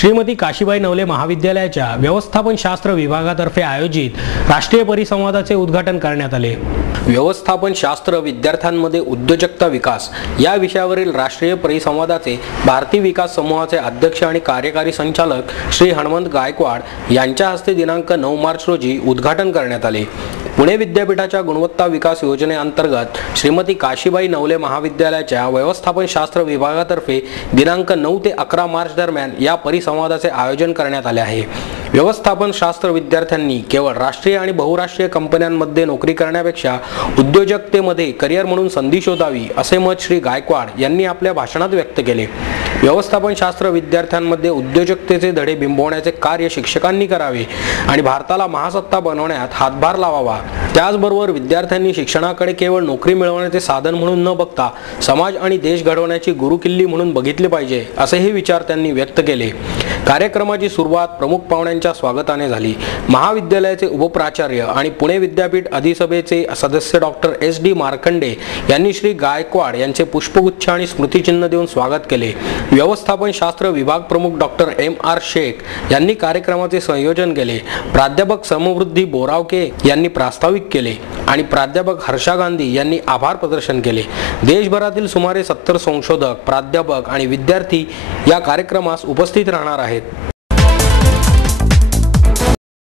श्रीमती काशीबाई नवले महाविद्यालयाच्या व्यवस्थापन शास्त्र विभागातर्फे आयोजित राष्ट्रीय परिसंवादाचे उद्घाटन करण्यात आले। व्यवस्थापन शास्त्र विद्यार्थ्यांमध्ये उद्योजकता विकास या विषयावरील राष्ट्रीय परिसंवादाचे भारतीय विकास समूहाचे अध्यक्ष आणि कार्यकारी संचालक श्री हनुमंत गायकवाड यांच्या हस्ते दिनांक 9 मार्च रोजी उद्घाटन करण्यात आले। पुणे विद्यापीठाच्या गुणवत्ता विकास योजनेअंतर्गत श्रीमती काशीबाई नवले महाविद्यालयाच्या व्यवस्थापन शास्त्र विभागातर्फे दिनांक 9 ते 11 मार्च दरम्यान या परिसंवादाचे आयोजन करण्यात आले आहे। व्यवस्थापन शास्त्र विद्यार्थ्यांनी केवळ राष्ट्रीय आणि बहुराष्ट्रीय कंपन्यांमध्ये नोकरी करण्यापेक्षा उद्योजकतेमध्ये करिअर म्हणून संधी शोधावी असे मत श्री गायकवाड यांनी आपल्या भाषणात व्यक्त केले। व्यवस्थापन शास्त्र विद्यार्थ्यांमध्ये उद्योजकतेचे धडे बिंबवण्याचे कार्य शिक्षकांनी करावे आणि भारताला महासत्ता बनवण्यात हातभार लावावा। त्याचबरोबर विद्यार्थ्यांनी शिक्षणाकडे केवळ नोकरी मिळवण्याचे साधन म्हणून न बघता समाज आणि देश घडवण्याची गुरुकिल्ली म्हणून बघितले पाहिजे असेही विचार त्यांनी व्यक्त केले। कार्यक्रमाची सुरुवात प्रमुख पाहुण्यांच्या स्वागताने झाली। महाविद्यालयाचे उपप्राचार्य आणि पुणे विद्यापीठ अधिसभेचे सदस्य डॉक्टर SD मार्कंडे यांनी श्री गायकवाड यांचे पुष्पगुच्छ आणि स्मृतिचिन्ह देऊन स्वागत केले। व्यवस्थापन शास्त्र विभाग प्रमुख डॉक्टर MR शेख यांनी कार्यक्रमाचे संयोजन केले। प्राध्यापक समृद्धी बोरावके यांनी प्रास्ताविक केले आणि प्राध्यापक हर्षा गांधी यांनी आभार प्रदर्शन केले। देशभरातील सुमारे 70 संशोधक, प्राध्यापक आणि विद्यार्थी या कार्यक्रमास उपस्थित राहणार आहेत।